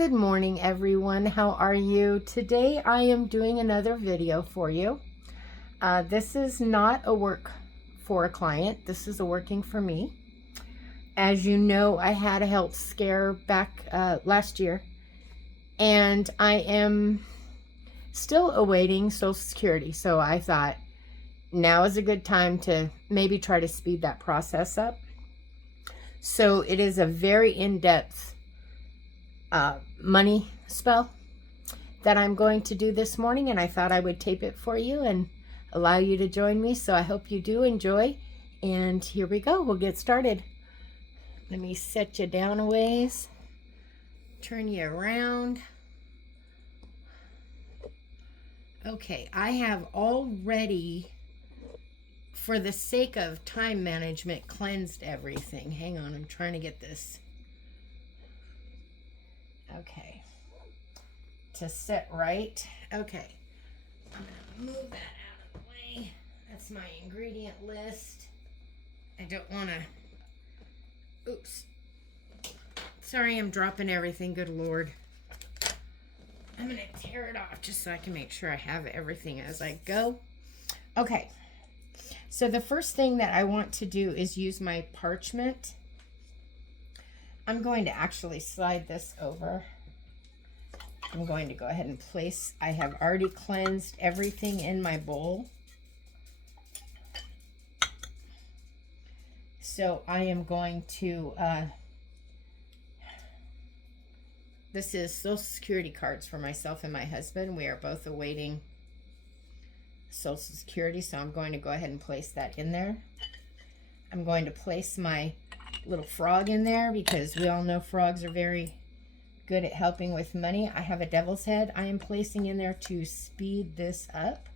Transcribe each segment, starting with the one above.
Good morning, everyone. How are you? Today I am doing another video for you. This is not a work for a client. This is a working for me. As you know, I had a health scare back last year, and I am still awaiting Social Security. So I thought now is a good time to maybe try to speed that process up. So it is a very in-depth money spell that I'm going to do this morning, and I thought I would tape it for you and allow you to join me. So I hope you do enjoy, and here we go. We'll get started. Let me set you down a ways, turn you around. Okay, I have already, for the sake of time management, cleansed everything. Hang on, I'm trying to get this. Okay, to sit right. Okay, I'm gonna move that out of the way. That's my ingredient list. I don't want to, oops. Sorry, I'm dropping everything, good Lord. I'm gonna tear it off just so I can make sure I have everything as I go. Okay, so the first thing that I want to do is use my parchment. I'm going to actually slide this over. I'm going to go ahead and place, I have already cleansed everything in my bowl. So I am going to, this is Social Security cards for myself and my husband. We are both awaiting Social Security, so I'm going to go ahead and place that in there. I'm going to place my little frog in there because we all know frogs are very good at helping with money. I have a devil's head I am placing in there to speed this up.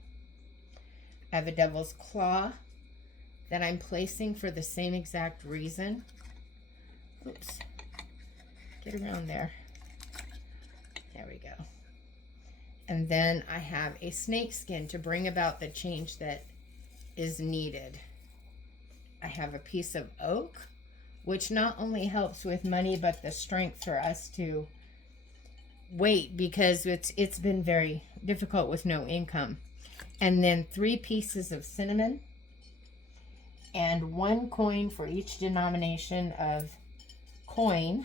I have a devil's claw that I'm placing for the same exact reason. Oops. Get around there. There we go. And then I have a snake skin to bring about the change that is needed. I have a piece of oak, which not only helps with money, but the strength for us to wait, because it's been very difficult with no income. And then 3 pieces of cinnamon and 1 coin for each denomination of coin,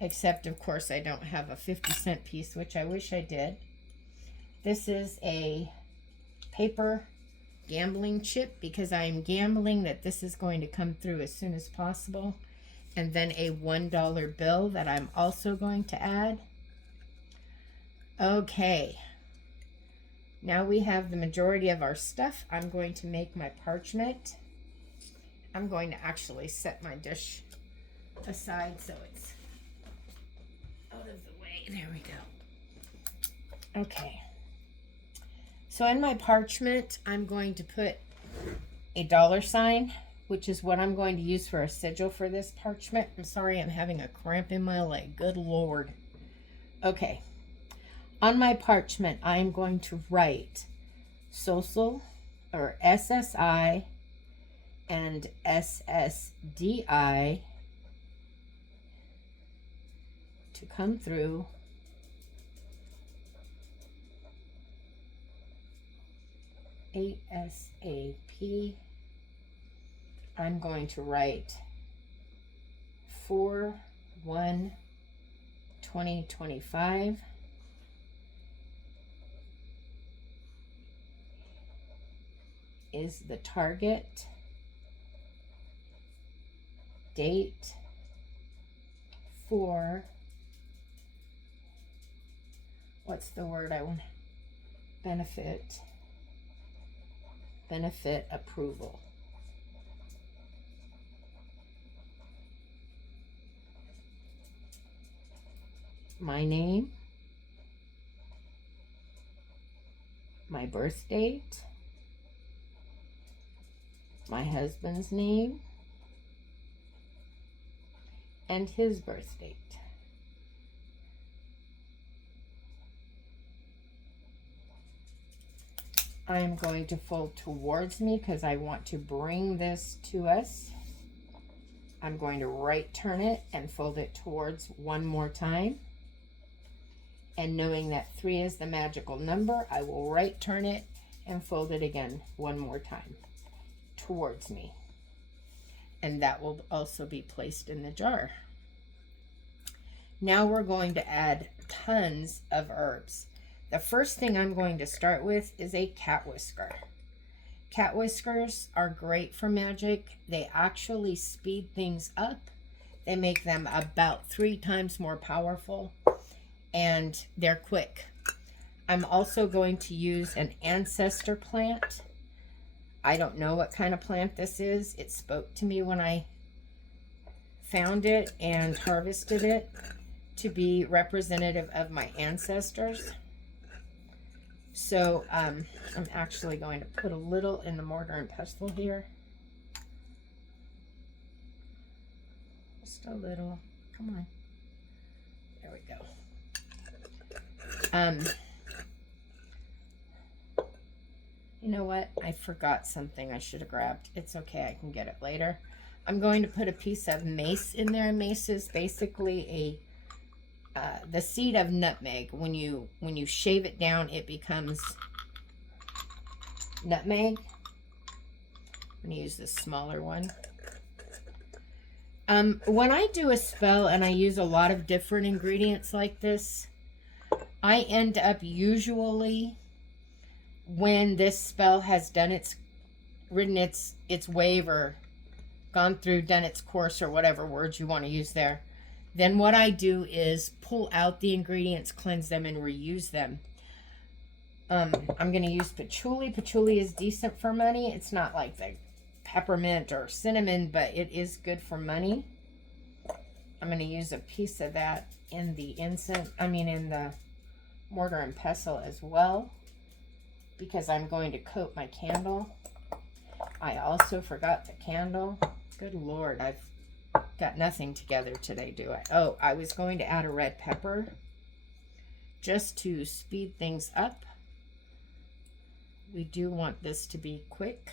except of course I don't have a 50-cent piece, which I wish I did. This is a paper gambling chip because I am gambling that this is going to come through as soon as possible. And then a $1 bill that I'm also going to add. Okay, now we have the majority of our stuff. I'm going to make my parchment. I'm going to actually set my dish aside so it's out of the way. There we go. Okay. So in my parchment, I'm going to put a $sign, which is what I'm going to use for a sigil for this parchment. I'm sorry, I'm having a cramp in my leg. Good Lord. Okay. On my parchment, I'm going to write social or SSI and SSDI to come through. ASAP. I'm going to write 4/1/2025. Is the target. Date for, what's the word I want? Benefit approval. My name, my birth date, my husband's name, and his birth date. I'm going to fold towards me because I want to bring this to us. I'm going to right turn it and fold it towards one more time. And knowing that 3 is the magical number, I will right turn it and fold it again one more time towards me. And that will also be placed in the jar. Now we're going to add tons of herbs. The first thing I'm going to start with is a cat whisker. Cat whiskers are great for magic. They actually speed things up. They make them about 3 times more powerful, and they're quick. I'm also going to use an ancestor plant. I don't know what kind of plant this is. It spoke to me when I found it and harvested it to be representative of my ancestors. So I'm actually going to put a little in the mortar and pestle here. Just a little. Come on. There we go. You know what? I forgot something I should have grabbed. It's okay. I can get it later. I'm going to put a piece of mace in there. Mace is basically the seed of nutmeg. When you shave it down, it becomes nutmeg. I'm going to use this smaller one. When I do a spell and I use a lot of different ingredients like this, I end up usually, when this spell has ridden its wave or gone through, done its course, or whatever words you want to use there, then what I do is pull out the ingredients, cleanse them, and reuse them. I'm going to use patchouli. Patchouli is decent for money. It's not like the peppermint or cinnamon, but it is good for money. I'm going to use a piece of that in the in the mortar and pestle as well, because I'm going to coat my candle. I also forgot the candle. Good Lord, I've got nothing together today, do I? Oh, I was going to add a red pepper just to speed things up. We do want this to be quick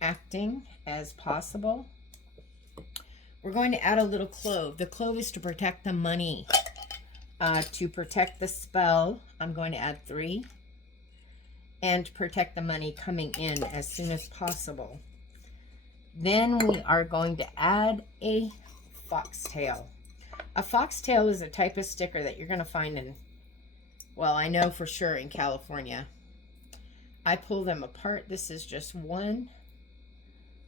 acting as possible. We're going to add a little clove. The clove is to protect the money. To protect the spell, I'm going to add 3. And protect the money coming in as soon as possible. Then we are going to add a foxtail. A foxtail is a type of sticker that you're going to find in, well, I know for sure in California. I pull them apart. This is just one,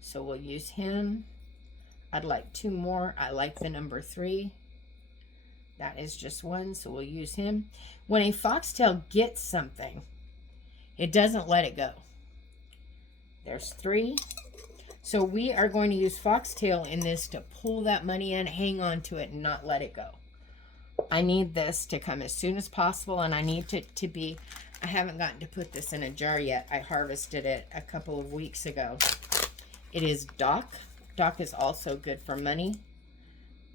so we'll use him. I'd like 2 more. I like the number 3. That is just one, so we'll use him. When a foxtail gets something, it doesn't let it go. There's 3. So we are going to use foxtail in this to pull that money in, hang on to it, and not let it go. I need this to come as soon as possible, and I need it to be, I haven't gotten to put this in a jar yet. I harvested it a couple of weeks ago. It is dock. Dock is also good for money.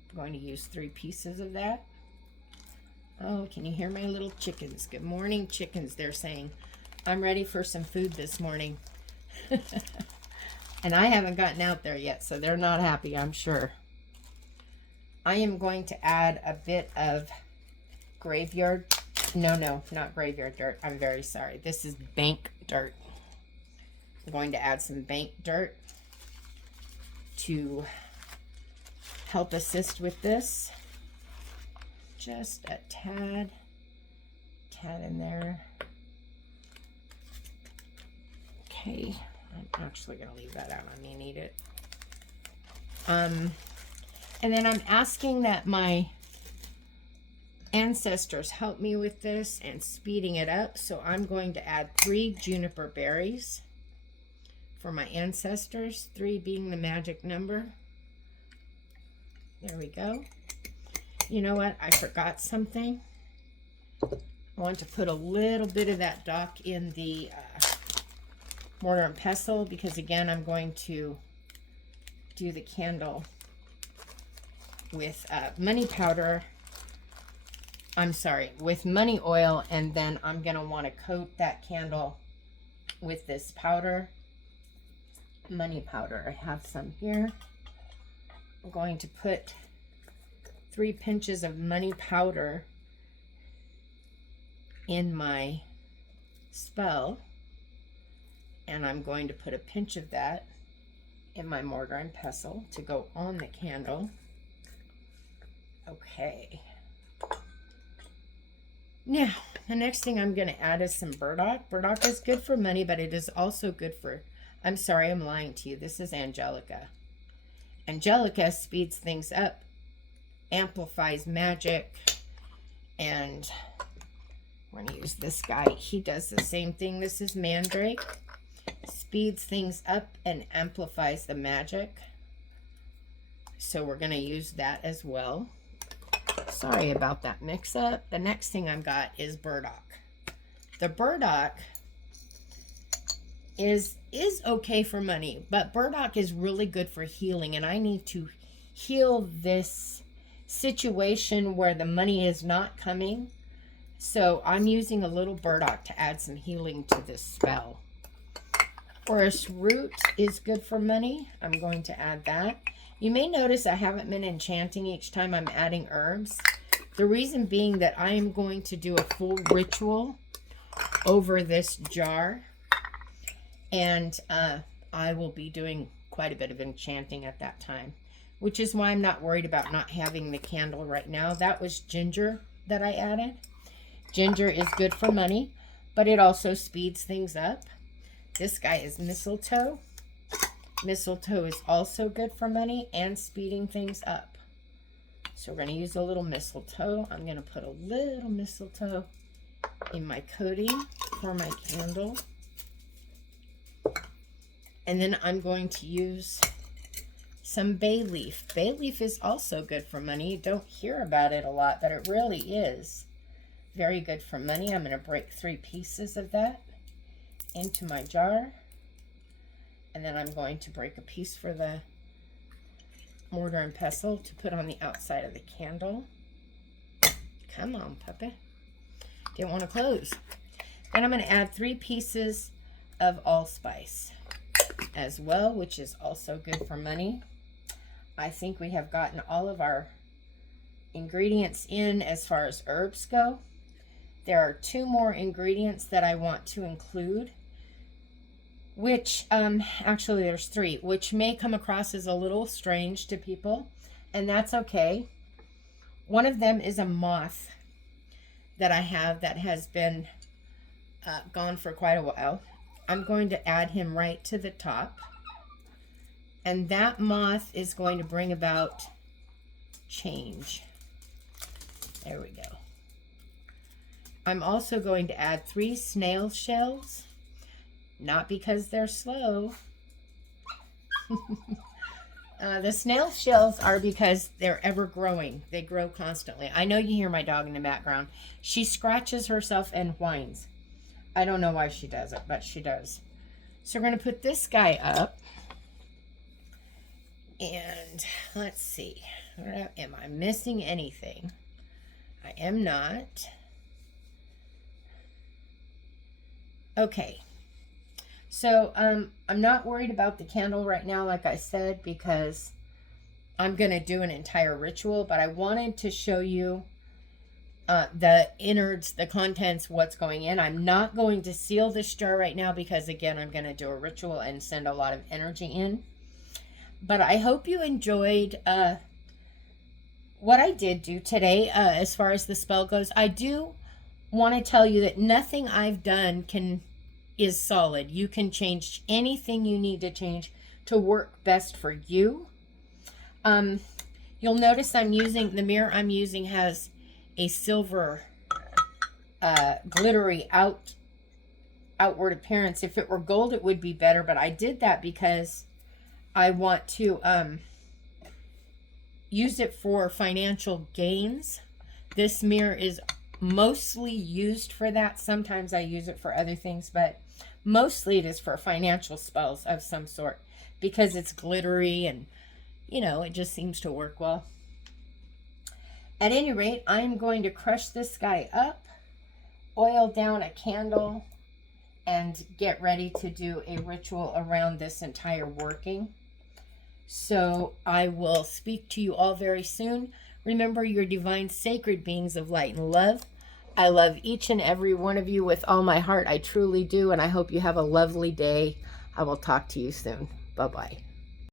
I'm going to use 3 pieces of that. Oh, can you hear my little chickens? Good morning, chickens. They're saying, I'm ready for some food this morning. And I haven't gotten out there yet, so they're not happy, I'm sure. I am going to add a bit of graveyard. No, not graveyard dirt. I'm very sorry. This is bank dirt. I'm going to add some bank dirt to help assist with this. Just a tad in there. Okay, I'm actually going to leave that out. I may need it. And then I'm asking that my ancestors help me with this and speeding it up. So I'm going to add 3 juniper berries for my ancestors, 3 being the magic number. There we go. You know what? I forgot something. I want to put a little bit of that dock in the mortar and pestle, because again, I'm going to do the candle with money powder. I'm sorry, with money oil, and then I'm going to want to coat that candle with this powder, money powder. I have some here. I'm going to put 3 pinches of money powder in my spell, and I'm going to put a pinch of that in my mortar and pestle to go on the candle. Okay. Now, the next thing I'm going to add is some burdock. Burdock is good for money, but it is also good for, I'm sorry, I'm lying to you. This is Angelica. Angelica speeds things up, amplifies magic, and we're going to use this guy. He does the same thing. This is Mandrake. Speeds things up and amplifies the magic. So we're going to use that as well. Sorry about that mix-up. The next thing I've got is burdock. The burdock is okay for money, but burdock is really good for healing, and I need to heal this situation where the money is not coming. So I'm using a little burdock to add some healing to this spell. Orris root is good for money. I'm going to add that. You may notice I haven't been enchanting each time I'm adding herbs. The reason being that I am going to do a full ritual over this jar. And I will be doing quite a bit of enchanting at that time. Which is why I'm not worried about not having the candle right now. That was ginger that I added. Ginger is good for money, but it also speeds things up. This guy is mistletoe. Mistletoe is also good for money and speeding things up. So we're going to use a little mistletoe. I'm going to put a little mistletoe in my coating for my candle. And then I'm going to use some bay leaf. Bay leaf is also good for money. You don't hear about it a lot, but it really is very good for money. I'm going to break 3 pieces of that into my jar. And then I'm going to break a piece for the mortar and pestle to put on the outside of the candle. Come on, puppy. Didn't want to close. Then I'm going to add 3 pieces of allspice as well, which is also good for money. I think we have gotten all of our ingredients in as far as herbs go. There are 2 more ingredients that I want to include, which actually there's 3, which may come across as a little strange to people, and that's okay. One of them is a moth that I have that has been gone for quite a while. I'm going to add him right to the top, and that moth is going to bring about change. There we go. I'm also going to add 3 snail shells. Not because they're slow. The snail shells are because they're ever growing. They grow constantly. I know you hear my dog in the background. She scratches herself and whines. I don't know why she does it, but she does. So we're going to put this guy up. And let's see. Am I missing anything? I am not. Okay. So, I'm not worried about the candle right now, like I said, because I'm going to do an entire ritual, but I wanted to show you the innards, the contents, what's going in. I'm not going to seal this jar right now because, again, I'm going to do a ritual and send a lot of energy in. But I hope you enjoyed what I did do today as far as the spell goes. I do want to tell you that nothing I've done is solid. You can change anything you need to change to work best for you. You'll notice I'm using, the mirror I'm using has a silver glittery outward appearance. If it were gold, it would be better, but I did that because I want to use it for financial gains. This mirror is mostly used for that. Sometimes I use it for other things, but mostly it is for financial spells of some sort because it's glittery and, you know, it just seems to work well. At any rate, I'm going to crush this guy up, oil down a candle, and get ready to do a ritual around this entire working. So I will speak to you all very soon. Remember, your divine, sacred beings of light and love. I love each and every one of you with all my heart. I truly do. And I hope you have a lovely day. I will talk to you soon. Bye-bye.